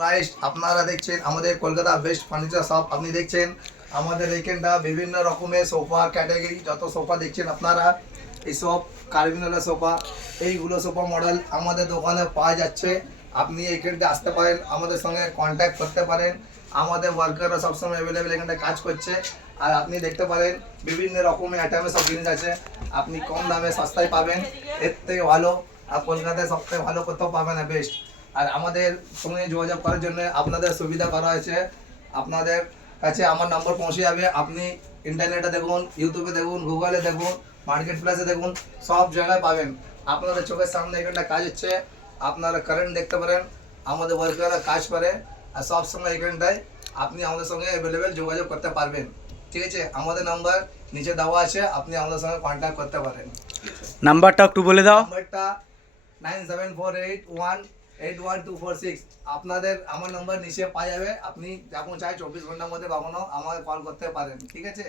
Price আপনারা দেখছেন আমাদের কলকাতা বেস্ট ফার্নিচার শপ। আপনি দেখছেন আমাদের এখানটা বিভিন্ন রকমের সোফা ক্যাটাগরি, যত সোফা দেখছেন আপনারা এইসব কার্ভিনালা সোফা, এইগুলো সোফা মডেল আমাদের দোকানে পাওয়া যাচ্ছে। আপনি এখানটা আসতে পারেন, আমাদের সঙ্গে কন্ট্যাক্ট করতে পারেন। আমাদের ওয়ার্কাররা সবসময় অ্যাভেলেবেল এখানটা কাজ করছে। আর আপনি দেখতে পারেন বিভিন্ন রকমের আইটেমের সব জিনিস আছে, আপনি কম দামে সস্তায় পাবেন। এর থেকে ভালো আর কলকাতায় সবথেকে ভালো কোথাও পাবেন না, বেস্ট। আর আমাদের সঙ্গে যোগাযোগ করার জন্য আপনাদের সুবিধা করা হয়েছে, আপনাদের কাছে আমার নম্বর পৌঁছে যাবে। আপনি ইন্টারনেটে দেখুন, ইউটিউবে দেখুন, গুগলে দেখুন, মার্কেট প্লেসে দেখুন, সব জায়গায় পাবেন। আপনাদের চোখের সামনে এখানটা কাজ হচ্ছে, আপনারা কারেন্ট দেখতে পারেন, আমাদের ওয়ার্কাররা কাজ করে। আর সব সময় এখানটায় আপনি আমাদের সঙ্গে অ্যাভেলেবেল যোগাযোগ করতে পারবেন। ঠিক আছে, আমাদের নাম্বার নিচে দেওয়া আছে, আপনি আমাদের সঙ্গে কন্ট্যাক্ট করতে পারেন। নাম্বারটা একটু বলে দাও। নাম্বারটা 9748181246। আপনাদের আমার নাম্বার নিচে পাওয়া যাবে, আপনি যখন চাই 24 ঘন্টার মধ্যে কখনো আমাকে কল করতে পারেন। ঠিক আছে।